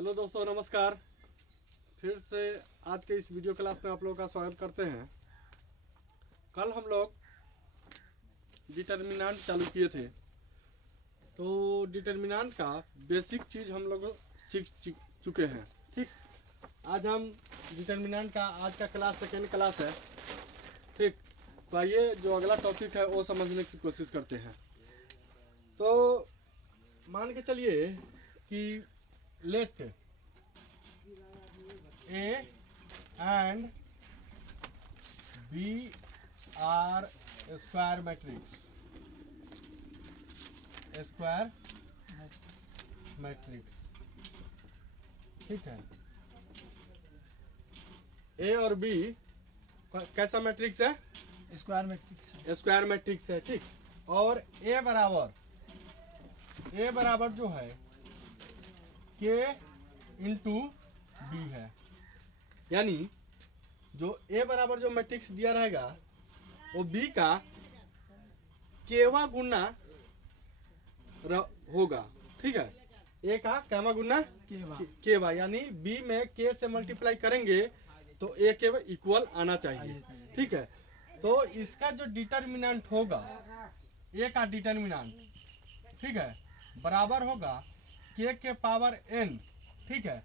Hello दोस्तों, नमस्कार। फिर से आज के इस वीडियो क्लास में आप लोगों का स्वागत करते हैं। कल हम लोग डिटर्मिनेंट चालू किए थे, तो डिटर्मिनेंट का बेसिक चीज़ हम लोग सीख चुके हैं। ठीक, आज हम डिटर्मिनेंट का आज का क्लास सेकेंड क्लास है। ठीक, तो आइए जो अगला टॉपिक है वो समझने की कोशिश करते हैं। तो मान के चलिए कि late A and B are square matrix, ठीक है। A और B कैसा मैट्रिक्स है? स्क्वायर मैट्रिक्स है। ठीक, और A बराबर जो है K इंटू B है, यानी जो A बराबर जो मैट्रिक्स दिया रहेगा वो B का केवा गुना होगा। ठीक है, A का कैवा गुना केवा, यानी B में K से मल्टीप्लाई करेंगे तो A के इक्वल आना चाहिए। ठीक है, तो इसका जो डिटर्मिनेंट होगा A का डिटर्मिनेंट, ठीक है, बराबर होगा K के पावर N। ठीक है,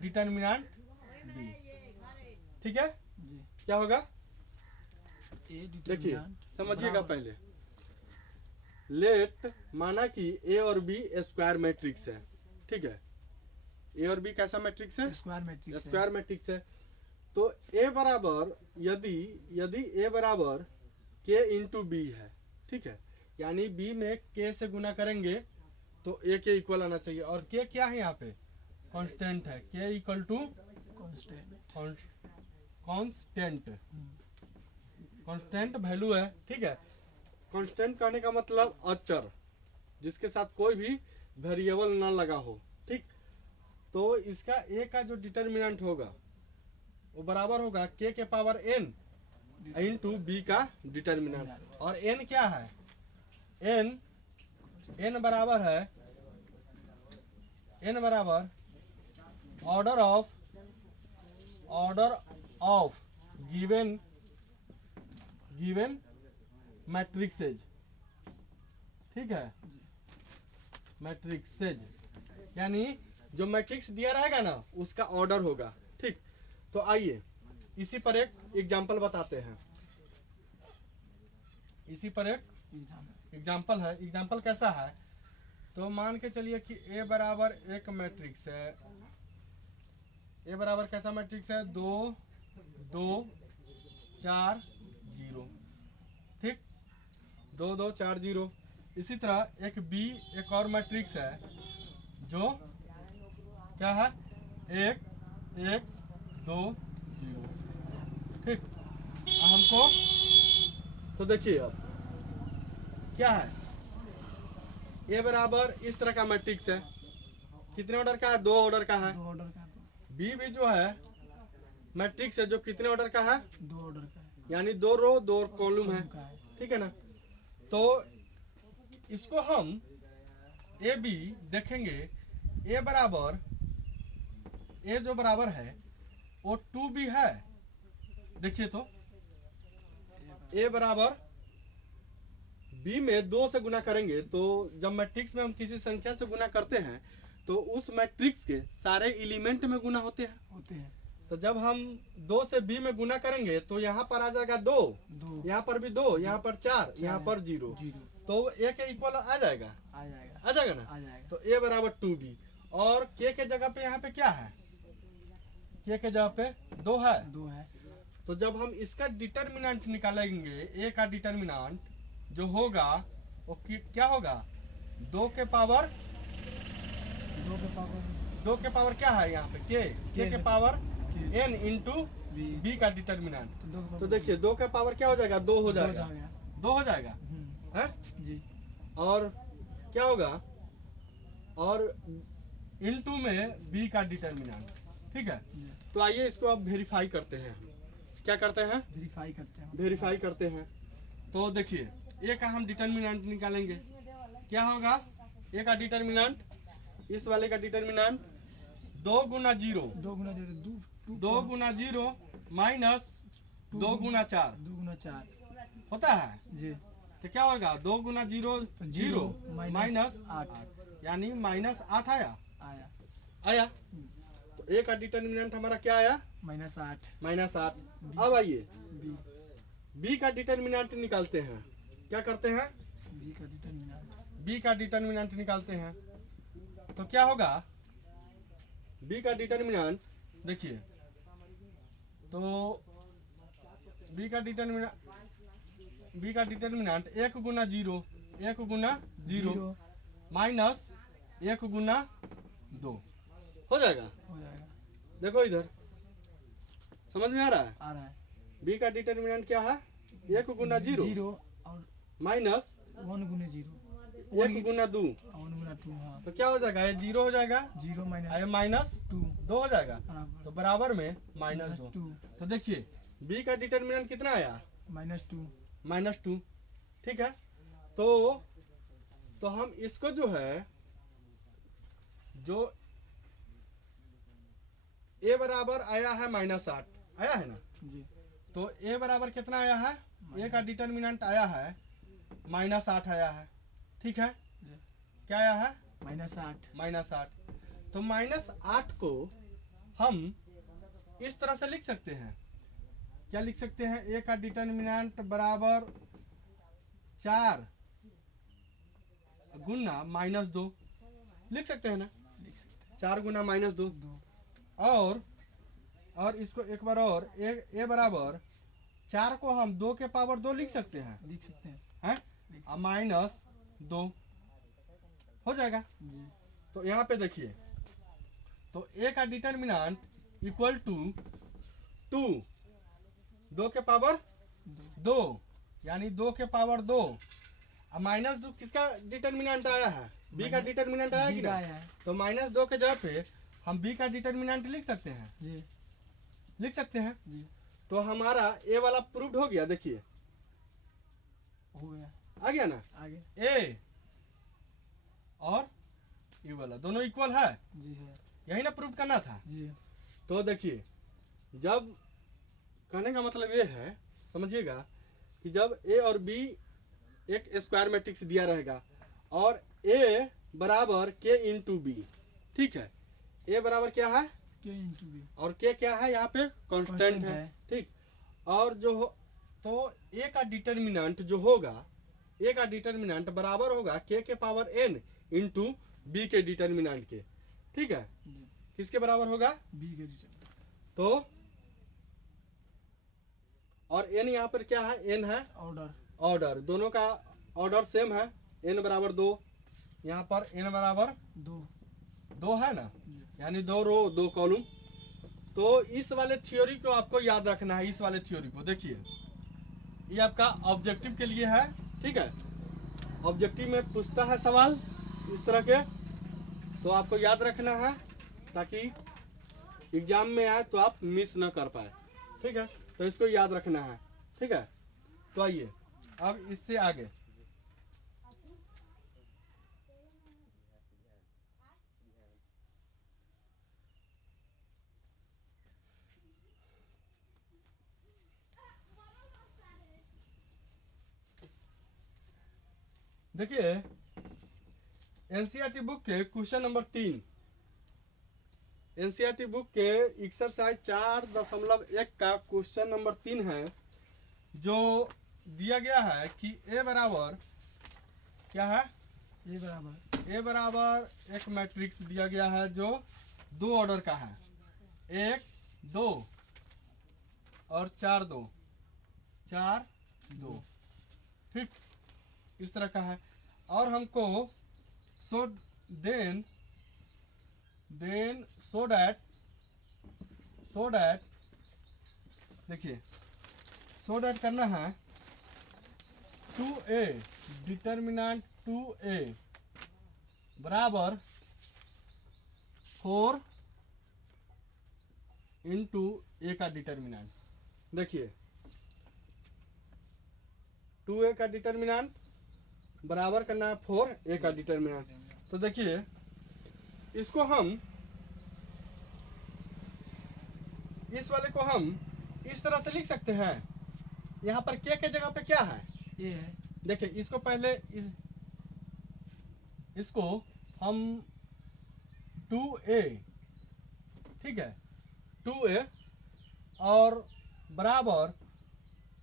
डिटर्मिनेंट B। ठीक है, क्या होगा देखिए, समझिएगा। पहले लेट माना कि A और B स्क्वायर मैट्रिक्स है। ठीक है, A और B कैसा मैट्रिक्स है? स्क्वायर मैट्रिक्स है। तो A बराबर यदि A बराबर K इंटू B है, ठीक है, यानी B में K से गुना करेंगे तो A के इक्वल आना चाहिए। और K क्या है? यहाँ पे कांस्टेंट है। K equal to constant value है। ठीक है, कांस्टेंट कहने का मतलब अचर, जिसके साथ कोई भी वेरिएबल ना लगा हो। ठीक, तो इसका A का जो डिटर्मिनेंट होगा वो बराबर होगा K के पावर N इंटू B का डिटर्मिनेंट। और N क्या है? N बराबर ऑर्डर ऑफ गिवन मैट्रिक्सेज। ठीक है, मैट्रिक्सेज यानी जो मैट्रिक्स दिया रहेगा ना उसका ऑर्डर होगा। ठीक, तो आइए इसी पर एक एग्जांपल बताते हैं। इसी पर एक एग्जांपल है। एग्जांपल कैसा है? तो मान के चलिए कि A बराबर एक मैट्रिक्स है। A बराबर कैसा मैट्रिक्स है? 2 2 4 0। ठीक, 2 2 4 0। इसी तरह एक B एक और मैट्रिक्स है जो क्या है? 1 1 2 0। ठीक, हमको तो देखिए अब क्या है। A बराबर इस तरह का मैट्रिक्स है। कितने ऑर्डर का है? 2 ऑर्डर का है। B भी जो है मैट्रिक्स है जो कितने ऑर्डर का है? 2 ऑर्डर का है, यानी 2 रो 2 कॉलम है। ठीक है ना, तो इसको हम A B देखेंगे। A बराबर A जो बराबर है वो 2B है। देखिए तो A बराबर B में 2 से गुना करेंगे, तो जब मैट्रिक्स में हम किसी संख्या से गुना करते हैं तो उस मैट्रिक्स के सारे एलिमेंट में गुना होते हैं। तो जब हम 2 से B में गुना करेंगे तो यहाँ पर आ जाएगा 2, यहाँ पर भी 2, यहाँ पर 4, यहाँ पर 0, तो A के इक्वल आ जाएगा ना। तो A बराबर 2B। और K के जगह पे यहाँ पे क्या है? K के जगह पे 2 है। तो जब हम इसका डिटर्मिनेंट निकालेंगे, A का डिटर्मिनेंट जो होगा वो क्या होगा? 2 के पावर क्या है यहाँ पे? K के पावर N इंटू B का डिटर्मिनेंट। तो देखिए 2 के पावर क्या हो जाएगा? 2 हो जाएगा। 2 हो जाएगा है जी। और क्या होगा? और इंटू में B का डिटर्मिनेंट। ठीक है, तो आइए इसको अब वेरीफाई करते हैं। क्या करते हैं? वेरीफाई करते हैं। तो देखिए A का हम डिटर्मिनेंट निकालेंगे। क्या होगा? A का डिटर्मिनेंट, इस वाले का डिटर्मिनेंट 2 गुना 0 2 गुना 0 2 गुना 0 माइनस 2 गुना 4 2 गुना 4 होता है जी। तो क्या होगा 2 गुना 0 0 माइनस 8 यानी माइनस 8 आया आया। आया तो ए का डिटर्मिनेंट हमारा क्या आया -8 -8। अब आइए बी बी का डिटर्मिनेंट निकालते हैं। क्या करते हैं बी का डिटर्मिनेंट बी का डिटर्मिनेंट निकालते हैं तो क्या होगा बी का डिटर्मिनेंट देखिए तो बी का डिटर्मिनेंट 1 गुना 0 1 गुना 0 माइनस 1 गुना 2 हो जाएगा। हो जाएगा। देखो इधर समझ में आ रहा है आ रहा है। बी का डिटर्मिनेंट क्या है 1 गुना 0 और माइनस 1 गुना 0 1 गुना 2 1 गुना 2 हाँ तो क्या हो जाएगा ये 0 हो जाएगा 0 ये माइनस 2 2 हो जाएगा बराबर तो बराबर में -2। 2 तो देखिए बी का डिटर्मिनेंट कितना आया -2 -2 ठीक है तो हम इसको जो है जो ए बराबर आया है -8 आया है ना जी। तो ए बराबर कितना आया है ए का डिटर्मिनेंट आया है -8 आया है ठीक है जी। क्या आया है -8 तो -8 को हम इस तरह से लिख सकते हैं। क्या लिख सकते हैं ए का डिटर्मिनेंट बराबर 4 गुना -2 लिख सकते हैं ना लिख सकते 4 गुना -2 हैं। और इसको एक बार और ए बराबर 4 को हम 2 के पावर 2 लिख सकते हैं लिख सकते हैं हैं -2 हो जाएगा। जी। तो यहाँ पे देखिए तो ए का डिटर्मिनेंट इक्वल टू 2 के पावर 2 यानी 2 के पावर 2 अब -2 किसका डिटर्मिनेंट आया है बी का डिटर्मिनेंट आया कि नहीं तो -2 के जगह पे हम बी का डिटर्मिनेंट लिख सकते हैं जी। लिख सकते हैं जी। तो हमारा ए वाला प्रूव्ड हो गया। देखिए हो गया आ गया ना आगे ए और ये वाला दोनों इक्वल है जी है यही ना प्रूव करना था जी। तो देखिए जब कहने का मतलब ये है समझिएगा कि जब ए और बी एक स्क्वायर मैट्रिक्स दिया रहेगा और ए बराबर के इंटू बी ठीक है ए बराबर क्या है के इंटू बी और के क्या है यहाँ पे कांस्टेंट है ठीक और जो तो ए का डिटर्मिनेंट जो होगा ए का डिटर्मिनेंट बराबर होगा के पावर n इंटू बी के डिटर्मिनेंट के ठीक है जी। किसके बराबर होगा बी के डिटर्मिनेंट तो और n यहाँ पर क्या है n है ऑर्डर दोनों का ऑर्डर सेम है n बराबर 2 यहाँ पर n बराबर 2 है ना यानी 2 रो 2 कॉलम। तो इस वाले थ्योरी को आपको याद रखना है। इस वाले थ्योरी को देखिए ये आपका ऑब्जेक्टिव के लिए है ठीक है ऑब्जेक्टिव में पूछता है सवाल इस तरह के तो आपको याद रखना है ताकि एग्जाम में आए तो आप मिस ना कर पाए ठीक है तो इसको याद रखना है ठीक है। तो आइए अब इससे आगे देखिए एनसीईआरटी बुक के क्वेश्चन नंबर 3 एनसीईआरटी बुक के एक्सरसाइज 4.1 का क्वेश्चन नंबर 3 है जो दिया गया है कि ए बराबर क्या है ए बराबर एक मैट्रिक्स दिया गया है जो 2 ऑर्डर का है 1 2 और 4 2 ठीक इस तरह का है और हमको सो दैट देखिए सो दैट करना है 2a डिटर्मिनेंट 2a बराबर 4 इंटू ए का डिटर्मिनेंट। देखिए 2a का डिटर्मिनेंट बराबर करना है 4 ए का डिटर्मिनेंट। तो देखिए इसको हम इस वाले को हम इस तरह से लिख सकते हैं। यहाँ पर के जगह पे क्या है, ए है। देखिए इसको पहले इसको हम 2a, ठीक है, 2a और बराबर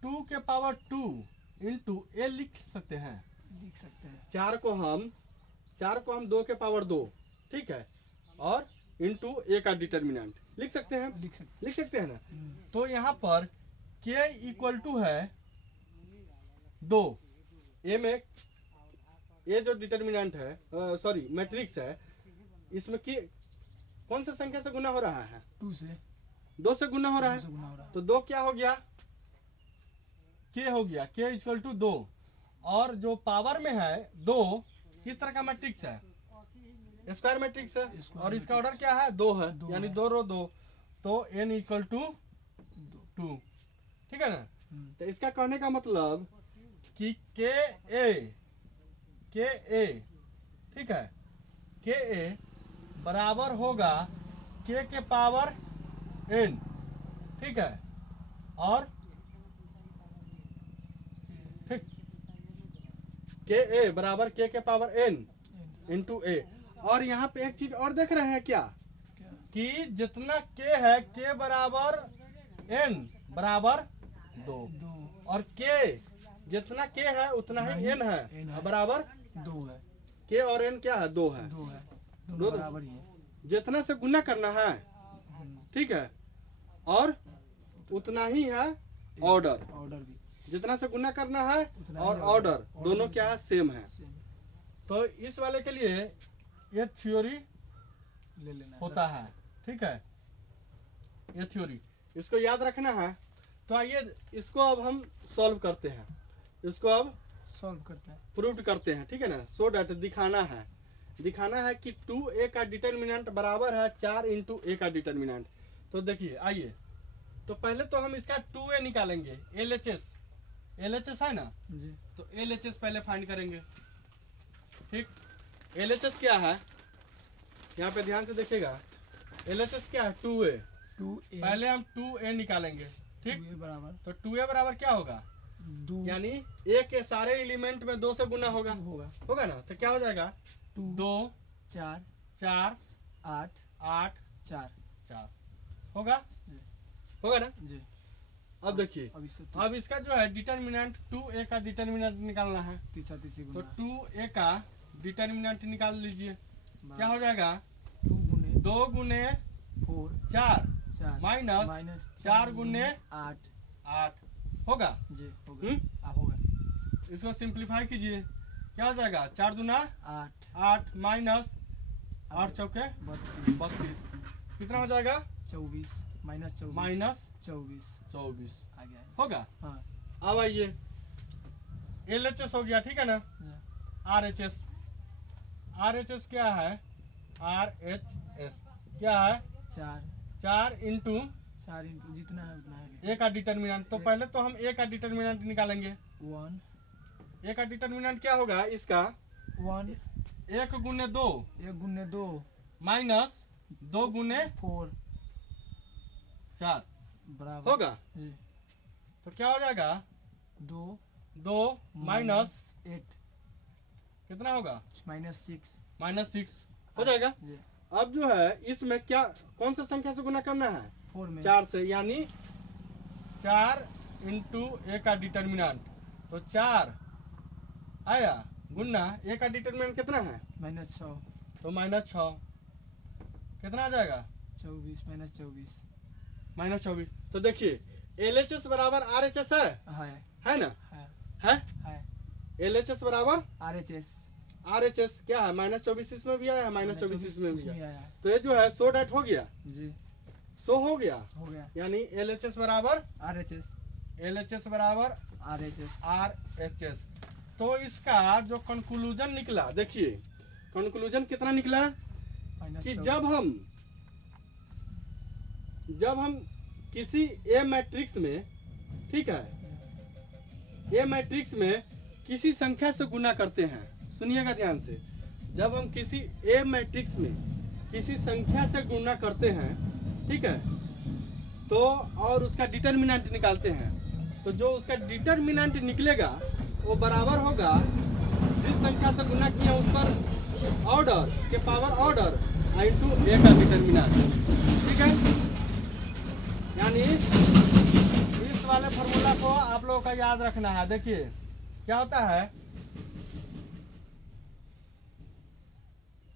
2 के पावर 2 इंटू a लिख सकते हैं। लिख सकते हैं। 4 को हम 2 के पावर 2, ठीक है, और इंटू a का डिटर्मिनेंट लिख सकते हैं। लिख सकते हैं ना। तो यहाँ पर k इक्वल टू है 2। a में ये जो डिटर्मिनेंट है, सॉरी मैट्रिक्स है, इसमें की कौन सा संख्या से गुना हो रहा है? 2 से 2 से गुना हो रहा है। 2 से गुना हो रहा है। तो 2 क्या हो गया? k हो गया। k इक्वल टू 2 और जो पावर में है 2 किस तरह का मैट्रिक्स है? स्क्वायर मैट्रिक्स है और इसका ऑर्डर क्या है? 2 है, यानी 2 रो 2, तो n इक्वल टू 2, ठीक है ना। तो इसका कहने का मतलब कि के ए, ठीक है, के ए बराबर होगा k के पावर n, ठीक है, और ठीक के ए बराबर k के पावर n इंटू ए। और यहाँ पे एक चीज और देख रहे हैं क्या, कि जितना k है k बराबर n बराबर 2 और k जितना k है उतना ही n है बराबर 2 है। k और n क्या है? 2 है। 2 है, दोनों बराबर ही है। जितना से गुना करना है, ठीक है, और उतना ही है ऑर्डर भी। जितना से गुना करना है और ऑर्डर दोनों क्या है? सेम है। तो इस वाले के लिए ये थ्योरी ले लेना होता है, ठीक है, ये थ्योरी इसको याद रखना है। तो आइए इसको अब हम सॉल्व करते हैं, इसको अब सॉल्व करते हैं, प्रूव करते हैं, ठीक है ना। सो डैट दिखाना है कि 2a का डिटर्मिनेंट बराबर है 4 इंटू a का डिटर्मिनेंट। तो देखिए आइए, तो पहले तो हम इसका 2a निकालेंगे, LHS है ना जी। तो LHS पहले फाइंड करेंगे, ठीक। LHS क्या है, यहाँ पे ध्यान से देखिएगा, LHS क्या है? 2a। पहले हम 2a निकालेंगे, ठीक। 2a बराबर, तो 2a बराबर क्या होगा? 2, यानी a के सारे एलिमेंट में 2 से गुना होगा ना। तो क्या हो जाएगा? 2 4 4 8 8 4 होगा ना जी। अब देखिए, अब इसका जो है डिटर्मिनेंट 2a का डिटर्मिनेंट निकालना है। तीसरी तो 2a का डिटर्मिनेंट निकाल लीजिए। क्या हो जाएगा? 2 गुने 4 माइनस 4 गुने 8 होगा जी। होगा। इसको सिंप्लीफाई कीजिए। क्या हो जाएगा? 4 दूना 8 माइनस 8 चौके 32, कितना हो जाएगा? 24 माइनस 24 आ गया होगा। हाँ। अब आइए, LHS हो गया, ठीक है ना। RHS क्या है? RHS क्या है? 4 इंटू जितना है उतना है a का डिटर्मिनेंट। तो पहले तो हम a का डिटर्मिनेंट निकालेंगे। 1 a का डिटर्मिनेंट क्या होगा इसका? 1 1 गुने 2 माइनस 2 गुने 4 बराबर होगा। जी। तो क्या हो जाएगा? 2 माइनस 8 कितना होगा? -6 हो जाएगा। जी। अब जो है इसमें क्या, कौन सा संख्या से गुना करना है? 4 में 4 से, यानी 4 इंटू a का डिटर्मिनेंट। तो 4 आया गुना a का डिटर्मिनेंट कितना है? -6 तो -6 कितना आ जाएगा? 24 -24। तो देखिए LHS बराबर RHS है ना? है LHS बराबर RHS क्या है? -24 इसमें भी आया है, -24 इसमें भी आया। तो ये जो है सो डैट हो गया जी। सो हो गया, यानी LHS बराबर RHS। तो इसका जो कंक्लूजन निकला, देखिए कंक्लूजन कितना निकला कि जब हम किसी A मैट्रिक्स में, ठीक है, A मैट्रिक्स में किसी संख्या से गुना करते हैं, सुनिएगा ध्यान से, जब हम किसी A मैट्रिक्स में किसी संख्या से गुना करते हैं, ठीक है, तो और उसका डिटर्मिनेंट निकालते हैं, तो जो उसका डिटर्मिनेंट निकलेगा वो बराबर होगा जिस संख्या से गुना किया उस पर ऑर्डर के पावर ऑर्डर इंटू ए का डिटर्मिनेंट। ठीक है, यानी इस वाले फॉर्मूला को आप लोगों का याद रखना है। देखिए क्या होता है,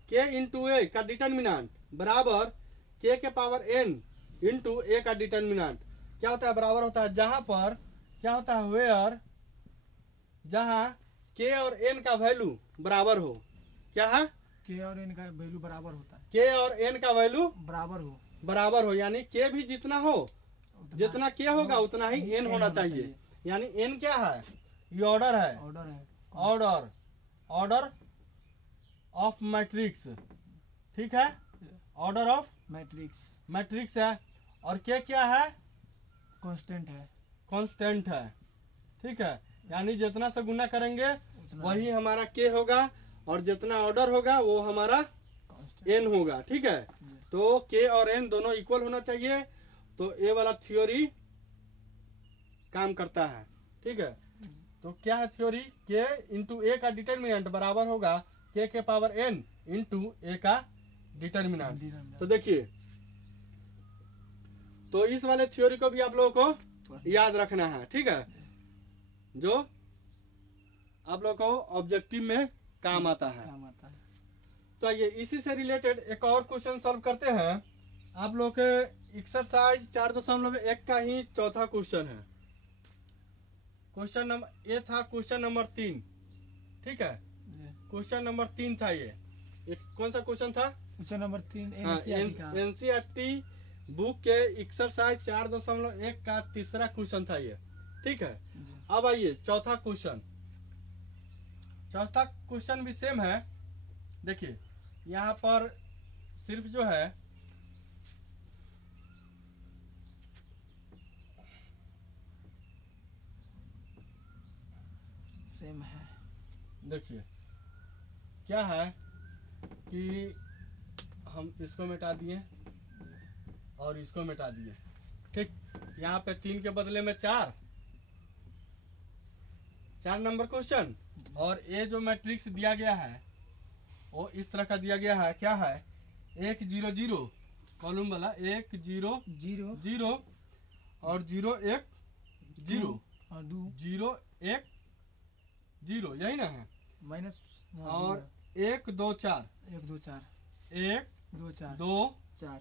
k इंटू ए का डिटर्मिनेंट बराबर k के पावर n इंटू ए का डिटर्मिनेंट क्या होता है, बराबर होता है जहां पर क्या होता है, वेयर जहां k और n का वैल्यू बराबर हो। क्या है, के और एन का वैल्यू बराबर होता है, k और n का वैल्यू बराबर हो, यानी k भी जितना हो, जितना k होगा उतना ही n होना चाहिए। यानी n क्या है, ये ऑर्डर है, ऑर्डर ऑफ मैट्रिक्स। ठीक है, ऑर्डर ऑफ मैट्रिक्स है, और k क्या है, कांस्टेंट है। ठीक है, यानी जितना से गुना करेंगे वही हमारा k होगा, और जितना ऑर्डर होगा वो हमारा n होगा। ठीक है, तो k और n दोनों इक्वल होना चाहिए, तो ये वाला थ्योरी काम करता है। ठीक है, तो क्या है थ्योरी, k इंटू ए का डिटर्मिनेंट बराबर होगा k के पावर n इंटू ए का डिटर्मिनेंट। तो देखिए, तो इस वाले थ्योरी को भी आप लोगों को याद रखना है। ठीक है, जो आप लोगों को ऑब्जेक्टिव में काम आता है। तो आइए इसी से रिलेटेड एक और क्वेश्चन सॉल्व करते हैं। आप लोग के एक्सरसाइज 4.1 का ही चौथा क्वेश्चन है। क्वेश्चन नंबर ये था क्वेश्चन नंबर 3। ठीक है, क्वेश्चन नंबर 3 था ये कौन सा क्वेश्चन था, क्वेश्चन नंबर 3 एनसीईआरटी बुक के एक्सरसाइज 4.1 का तीसरा क्वेश्चन था ये। ठीक है, अब आइए चौथा क्वेश्चन भी सेम है। देखिए यहाँ पर सिर्फ जो है सेम है। देखिए क्या है कि हम इसको मिटा दिए और इसको मिटा दिए। ठीक, यहाँ पे 3 के बदले में 4 नंबर क्वेश्चन, और ये जो मैट्रिक्स दिया गया है वो इस तरह का दिया गया है। क्या है, 1 0 0 कॉलम वाला 1 0 0 0 और 0 1 0 और 2 0 1 0, यही ना है, माइनस और 1 2 4 1 2 4 1 2 4 2 4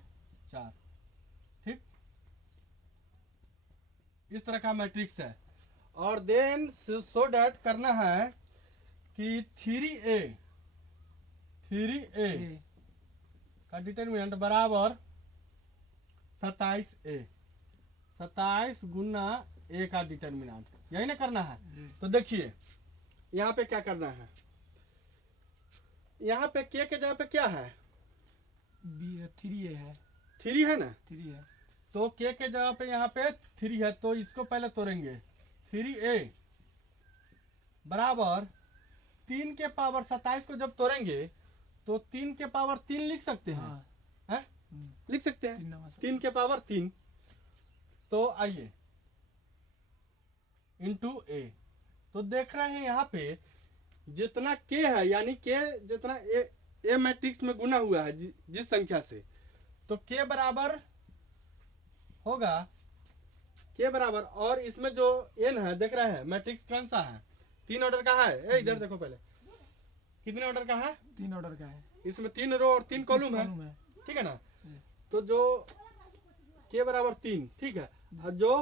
4। ठीक, इस तरह का मैट्रिक्स है, और देन सो डैट करना है कि 3a का डिटर्मिनेंट बराबर 27a, 27 गुना a का डिटर्मिनेंट, यही ना करना है। तो देखिए यहाँ पे क्या करना है, यहाँ पे k के जगह पे क्या है, 3a है, 3 है ना, 3 है, तो k के जगह पे यहाँ पे 3 है, तो इसको पहले तोड़ेंगे। 3a बराबर 3 के पावर 27 को जब तोड़ेंगे तो 3 के पावर 3 लिख सकते हैं। हैं? लिख सकते हैं 3 के पावर 3। तो आइए इंटू a, तो देख रहे हैं यहाँ पे जितना k है, यानी k जितना a मैट्रिक्स में गुना हुआ है जिस संख्या से, तो k बराबर होगा k बराबर, और इसमें जो n है देख रहे हैं मैट्रिक्स कौन सा है, 3 ऑर्डर का है। इधर देखो पहले कितने ऑर्डर का है, 3 ऑर्डर का है, इसमें 3 रो और 3 कॉलम है। ठीक है ना, तो जो k बराबर 3, ठीक है, और जो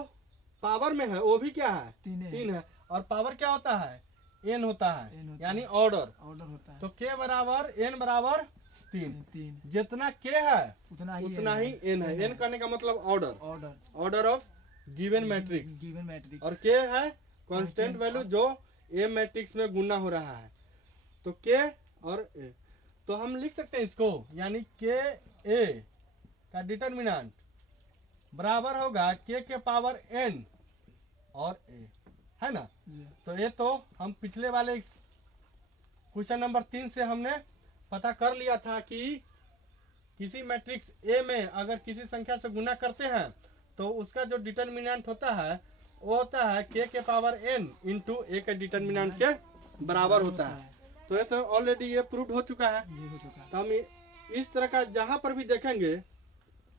पावर में है वो भी क्या है, 3 है, और पावर क्या होता है, n होता है, यानी ऑर्डर होता है। तो k बराबर n बराबर 3, जितना k है उतना ही n है। n करने का मतलब ऑर्डर ऑफ गिवन मैट्रिक्स, और k है कांस्टेंट वैल्यू जो a मैट्रिक्स में गुना हो रहा है। तो k और a, तो हम लिख सकते हैं इसको, यानी k a का डिटर्मिनेंट बराबर होगा k के पावर n और a, है ना। तो ये तो हम पिछले वाले क्वेश्चन नंबर 3 से हमने पता कर लिया था कि किसी मैट्रिक्स A में अगर किसी संख्या से गुना करते हैं तो उसका जो डिटर्मिनेंट होता है वो होता है k के पावर n इंटू a के डिटर्मिनेंट के बराबर होता है। तो ये तो ऑलरेडी ये प्रूव हो चुका है। ये हो चुका है, तो हम इस तरह का जहां पर भी देखेंगे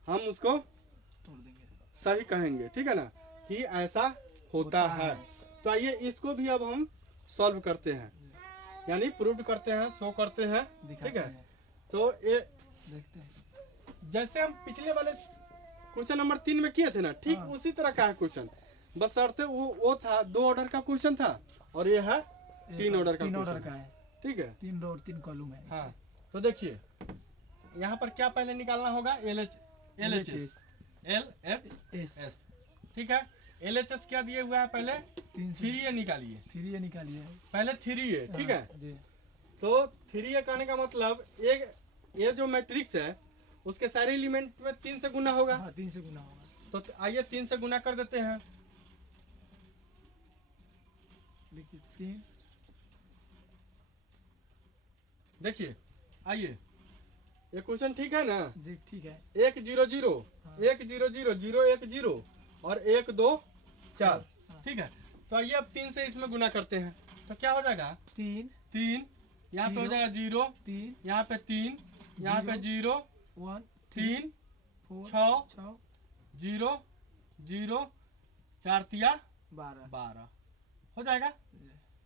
हम उसको तोड़ देंगे। सही कहेंगे, ठीक है ना, कि ऐसा होता है। तो आइए इसको भी अब हम सॉल्व करते हैं, यानी प्रूव करते हैं, शो करते हैं, ठीक दिखाते है। हैं, तो ये देखते हैं। जैसे हम पिछले वाले क्वेश्चन नंबर 3 में किए थे ना, ठीक हाँ। उसी तरह का है क्वेश्चन, बस शर्त वो था 2 ऑर्डर का क्वेश्चन था और ये है 3 ऑर्डर का 3 ऑर्डर क्वेश्चन, का है, ठीक है। 3 रो 3 कॉलम है। हाँ, तो देखिए यहाँ पर क्या पहले निकालना होगा, LHS, ठीक है। LHS क्या दिए हुआ है, पहले 3A निकालिए, 3 निकालिए पहले 3A, ठीक है। जी। तो 3A कहने का मतलब एक ये जो मैट्रिक्स है उसके सारे एलिमेंट में 3 से गुना होगा। हाँ, 3 से गुना होगा। तो आइए 3 से गुना कर देते हैं। देखिए 3, देखिए आइए ये क्वेश्चन ठीक है ना। जी ठीक है। 1 0 0 हाँ। 1 0 0 0 1 0 और 1 2 4, हाँ। ठीक है। तो आइए अब 3 से इसमें गुना करते हैं तो क्या हो जाएगा, 3 यहाँ पे हो जाएगा 0, 3 यहाँ पे 3, यहाँ पे 0 1 3 4 6 0 0 4 तिया 12 हो जाएगा।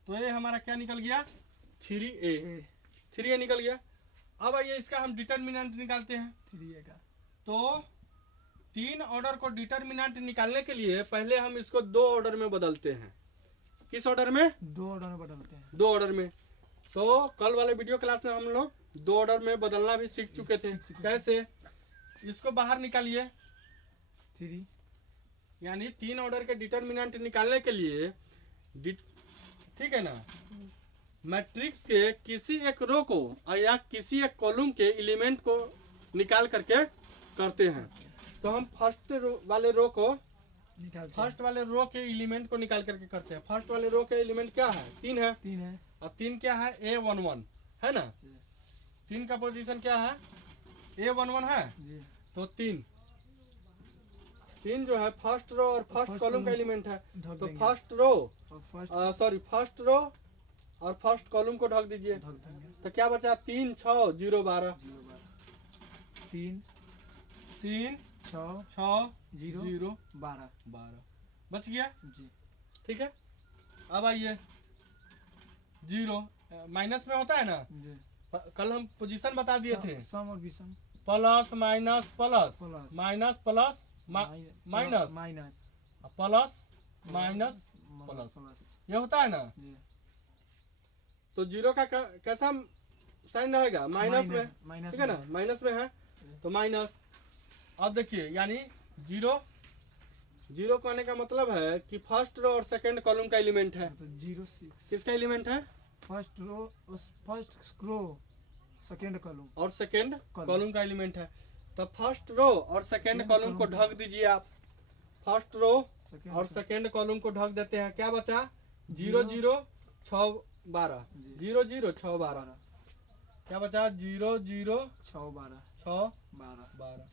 तो ये हमारा क्या निकल गया, 3A निकल गया। अब आइए इसका हम डिटर्मिनेंट निकालते हैं। 3 का तो 3 ऑर्डर को डिटर्मिनेंट निकालने के लिए पहले हम इसको 2 ऑर्डर में बदलते हैं। किस ऑर्डर में, 2 ऑर्डर में बदलते हैं। 2 ऑर्डर में। तो कल वाले वीडियो क्लास में हम लोग 2 ऑर्डर में बदलना भी सीख चुके थे। कैसे, इसको बाहर निकालिए, 3 यानी 3 ऑर्डर के डिटर्मिनेंट निकालने के लिए ठीक है ना, मैट्रिक्स के किसी एक रो को या किसी एक कॉलम के एलिमेंट को निकाल करके करते हैं। तो हम फर्स्ट वाले रो के एलिमेंट को निकाल करके करते हैं। फर्स्ट वाले रो के एलिमेंट क्या है, 3 है। 3 है और 3 क्या है, A11 है ना। 3 का पोजीशन क्या है, A11 है। जी। तो 3 जो है फर्स्ट रो और फर्स्ट कॉलम का एलिमेंट है। तो फर्स्ट रो और फर्स्ट कॉलम को ढक दीजिए। तो क्या बचा, 3 6 0 12, 3 3 6 6 0 0 12 बच गया, जी। ठीक है। अब आइए 0 माइनस में होता है ना, जी। कल हम पोजीशन बता दिए थे, सम और विषम, plus minus plus plus minus plus minus minus plus minus plus, ये होता है ना। जी। तो 0 का कैसा साइन रहेगा, माइनस में, माइनस ठीक है ना, माइनस में है तो माइनस। अब देखिए यानी 0 कहने का मतलब है कि फर्स्ट रो और सेकंड कॉलम का एलिमेंट है। तो 0 6 किसका एलिमेंट है, फर्स्ट रो सेकंड कॉलम और सेकंड कॉलम। कॉलम का एलिमेंट है। तो फर्स्ट रो और सेकंड कॉलम को ढक दीजिए आप। फर्स्ट रो और सेकंड कॉलम को ढक देते हैं। क्या बचा, 0 0 6 12 0 0 6 12, क्या बचा 0 0 6 12 6 12।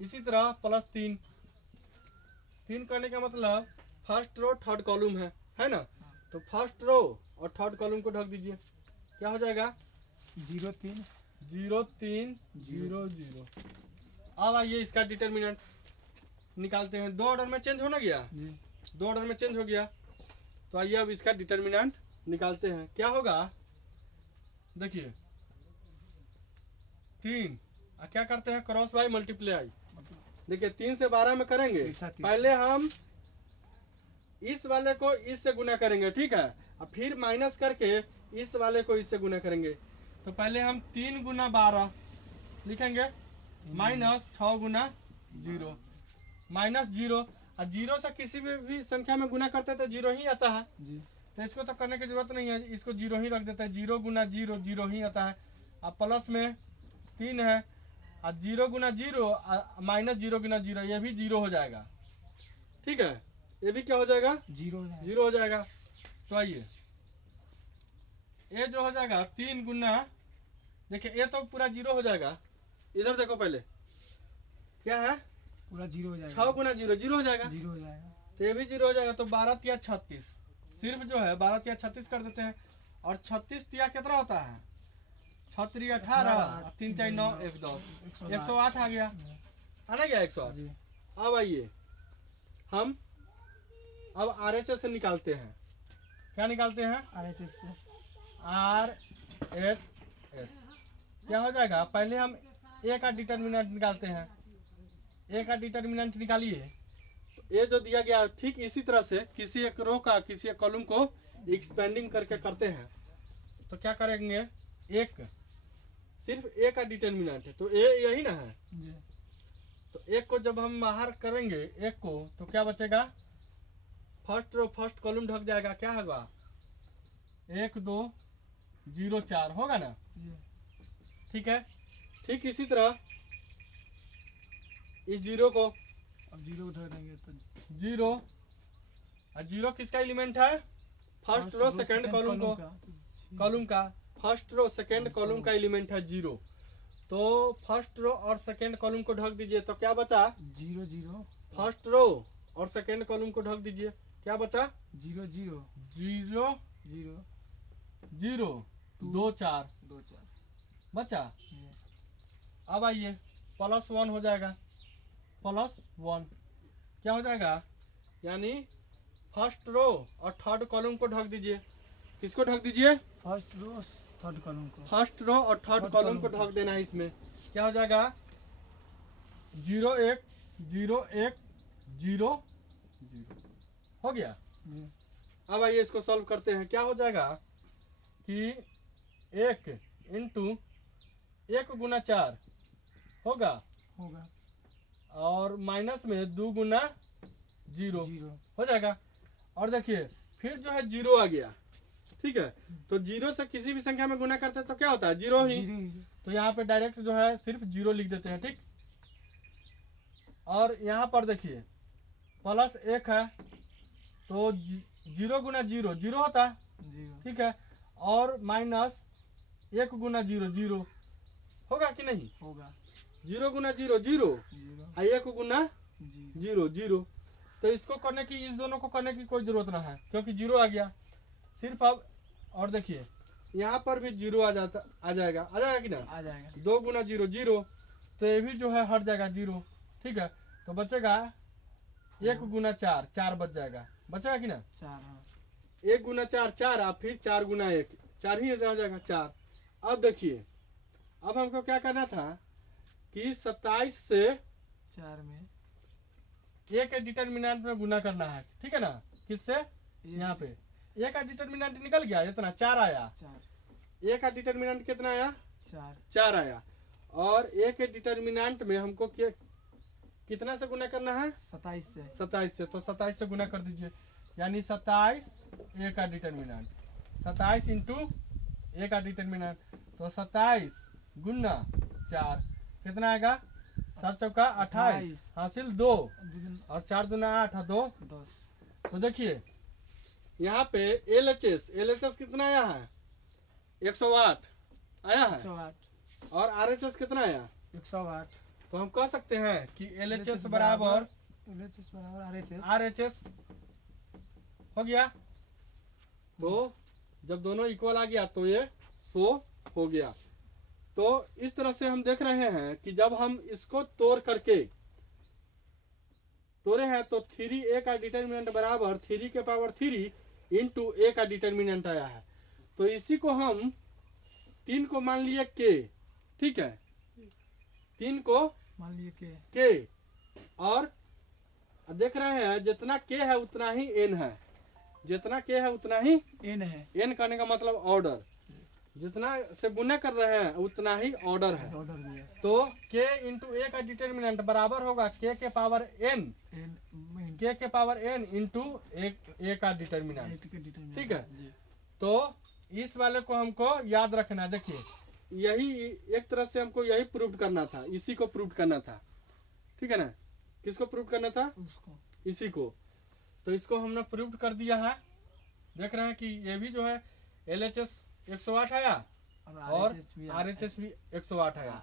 इसी तरह प्लस 3 करने का मतलब फर्स्ट रो थर्ड कॉलम है ना। तो फर्स्ट रो और थर्ड कॉलम को ढक दीजिए। क्या हो जाएगा, 0 3 0 3 0 0। अब आइए इसका डिटर्मिनेंट निकालते हैं। 2 ऑर्डर में चेंज होना गया, जी। 2 ऑर्डर में चेंज हो गया। तो आइए अब इसका डिटर्मिनेंट निकालते हैं। क्या होगा, देखिए 3 क्या करते हैं, क्रॉस बाय मल्टीप्लाई। देखिए 3 से 12 में करेंगे, पहले हम इस वाले को इससे गुना करेंगे, ठीक है, और फिर माइनस करके इस वाले को इससे गुना करेंगे। तो पहले हम 3 गुना 12 लिखेंगे, माइनस 6 गुना 0 माइनस 0। और 0 से किसी भी संख्या में गुना करते हैं तो 0 ही आता है, जी। तो इसको तो करने की जरूरत नहीं है, इसको 0 ही रख देते हैं। 0 गुना 0 0 ही आता है। अब प्लस में 3 है, और 0 गुना 0 माइनस 0 गुना 0, ये भी 0 हो जाएगा, ठीक है। ये भी क्या हो जाएगा, 0 हो जाएगा। तो आइए ये जो हो जाएगा 3 गुना, देखिए ये तो पूरा 0 हो जाएगा। इधर देखो पहले क्या है, पूरा जीरो हो जाएगा। 6 गुना 0 0 हो जाएगा, जीरो हो जाएगा। तो ये भी 0 हो जाएगा। तो 12 तिया 36, सिर्फ जो है 12 तिया 36 कर देते हैं। और 36 तिया कितना होता है? 6 3 18, 3 3 9 1 10, 108 आ गया, आना गया 108। जी। अब आइए हम अब RHS से निकालते हैं। क्या निकालते हैं? RHS से RHS क्या हो जाएगा? पहले हम ए का डिटर्मिनेंट निकालते हैं। ए का डिटर्मिनेंट निकालिए, तो ए जो दिया गया ठीक इसी तरह से किसी एक रो का किसी एक कॉलम को एक्सपेंडिंग करके करते हैं। तो क्या करेंगे? एक सिर्फ ए का डिटर्मिनेंट है, तो ए यही ना है। जी। तो एक को जब हम बाहर करेंगे एक को, तो क्या बचेगा? फर्स्ट रो फर्स्ट कॉलम ढक जाएगा। क्या होगा? 1 2 0 4 होगा ना? जी। ठीक है। ठीक इसी तरह इस 0 को अब जीरो उठा देंगे तो 0, और 0 किसका एलिमेंट है? फर्स्ट रो सेकंड कॉलम को, कॉलम का फर्स्ट रो सेकंड कॉलम का एलिमेंट है 0। तो फर्स्ट रो और सेकंड कॉलम को ढक दीजिए, तो क्या बचा? 0 0 फर्स्ट रो और सेकंड कॉलम को ढक दीजिए, क्या बचा? 0 0 0 0 0 2 4 2 4। बचा। अब आइए +1 हो जाएगा, +1 क्या हो जाएगा? यानी फर्स्ट रो और थर्ड कॉलम को ढक दीजिए। किसको ढक दीजिए? फर्स्ट रो थर्ड कॉलम को। फर्स्ट रो और थर्ड कॉलम को ढक देना है। इसमें क्या हो जाएगा? 0 1 0 1 0 0 हो गया। जी। अब आइए इसको सॉल्व करते हैं। क्या हो जाएगा कि 1 इंटू 1 गुना 4 होगा, होगा। और माइनस में 2 गुना 0 हो जाएगा। और देखिए फिर जो है 0 आ गया, ठीक है। तो 0 से किसी भी संख्या में गुना करते हैं तो क्या होता है? 0 ही। तो यहाँ पे डायरेक्ट जो है सिर्फ 0 लिख देते हैं, ठीक। और यहाँ पर देखिए +1 है, तो 0 गुना 0 0 होता है, ठीक है। और माइनस 1 गुना 0 0 होगा कि नहीं? होगा। 0 गुना 0 0 और 1 गुना 0 0। तो इसको करने की, इस दोनों को करने की कोई जरूरत ना है, क्योंकि 0 आ गया सिर्फ। अब और देखिए यहाँ पर भी 0 आ जाएगा कि ना? आ जाएगा। 2 गुना 0 0, तो ये भी जो है हट जाएगा 0, ठीक है। तो बचेगा 1 गुना 4 4 बच जाएगा, बचेगा कि ना? 4। हाँ। 1 गुना 4 4, और फिर 4 गुना 1 4 ही रह जाएगा 4। अब देखिए अब हमको क्या करना था कि 27 से 4 में ए के डिटर्मिनेंट में गुना करना है, ठीक है ना? किससे? यहाँ पे ए का डिटर्मिनेंट निकल गया, इतना 4 आया। 4 ए का डिटर्मिनेंट कितना आया? 4 आया। और ए के डिटर्मिनेंट में हमको कितना से गुना करना है? 27 से। 27 से। तो 27 से गुना कर दीजिए, यानी 27 ए का डिटर्मिनेंट, 27 इंटू ए का डिटर्मिनेंट, तो 27 गुना 4 कितना आएगा? 7 चौका 28 हासिल 2, और 4 दूना 8 और 2 10। तो देखिए यहाँ पे LHS कितना आया है? 108 आया है। 108 और RHS कितना आया? 108। तो हम कह सकते हैं कि LHS बराबर RHS हो गया। तो जब दोनों इक्वल आ गया तो ये 100 हो गया। तो इस तरह से हम देख रहे हैं कि जब हम इसको तोड़े हैं तो 3a का डिटर्मिनेंट बराबर 3 के पावर 3 इंटू a का डिटर्मिनेंट आया है। तो इसी को हम 3 को मान लिए k, ठीक है। 3 को मान लिए k, और देख रहे हैं जितना k है उतना ही n है, जितना k है उतना ही n है। n करने का मतलब ऑर्डर, जितना से गुना कर रहे हैं उतना ही ऑर्डर है। तो k इंटू ए का डिटर्मिनेंट बराबर होगा k के पावर n, k के पावर n इंटू ए का डिटर्मिनेंट, ठीक है। तो इस वाले को हमको याद रखना। देखिए यही एक तरह से हमको यही प्रूव करना था, इसी को प्रूव करना था, ठीक है ना। किसको प्रूव करना था? उसको, इसी को। तो इसको हमने प्रूव कर दिया है। देख रहे हैं कि ये भी जो है LHS 108 आया और RHS भी 108 आया।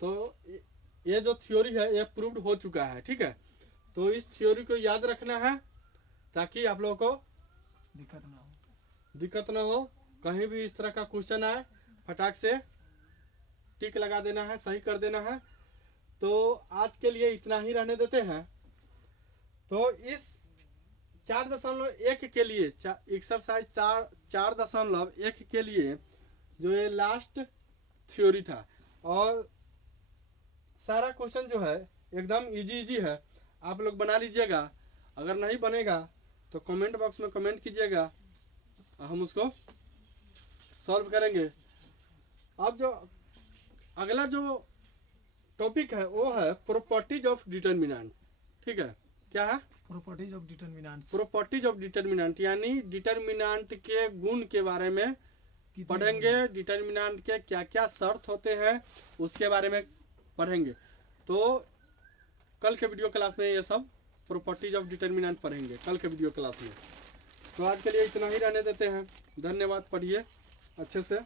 तो ये जो थ्योरी है ये प्रूव्ड हो चुका है, ठीक है। तो इस थ्योरी को याद रखना है ताकि आप लोगों को दिक्कत ना हो। कहीं भी इस तरह का क्वेश्चन आए फटाक से टिक लगा देना है, सही कर देना है। तो आज के लिए इतना ही रहने देते हैं। तो इस 4.1 के लिए एक्सरसाइज 4.1 के लिए जो ये लास्ट थ्योरी था, और सारा क्वेश्चन जो है एकदम इजी है, आप लोग बना लीजिएगा। अगर नहीं बनेगा तो कमेंट बॉक्स में कमेंट कीजिएगा, हम उसको सॉल्व करेंगे। अब जो अगला जो टॉपिक है वो है प्रॉपर्टीज ऑफ डिटर्मिनेंट, ठीक है। क्या है? Properties of determinant. Properties of determinant यानी डिटर्मिनेंट के गुण के बारे में पढ़ेंगे। डिटर्मिनेंट के क्या क्या शर्त होते हैं उसके बारे में पढ़ेंगे। तो कल के वीडियो क्लास में ये सब प्रॉपर्टीज ऑफ डिटर्मिनेंट पढ़ेंगे कल के वीडियो क्लास में। तो आज के लिए इतना ही रहने देते हैं। धन्यवाद, पढ़िए अच्छे से।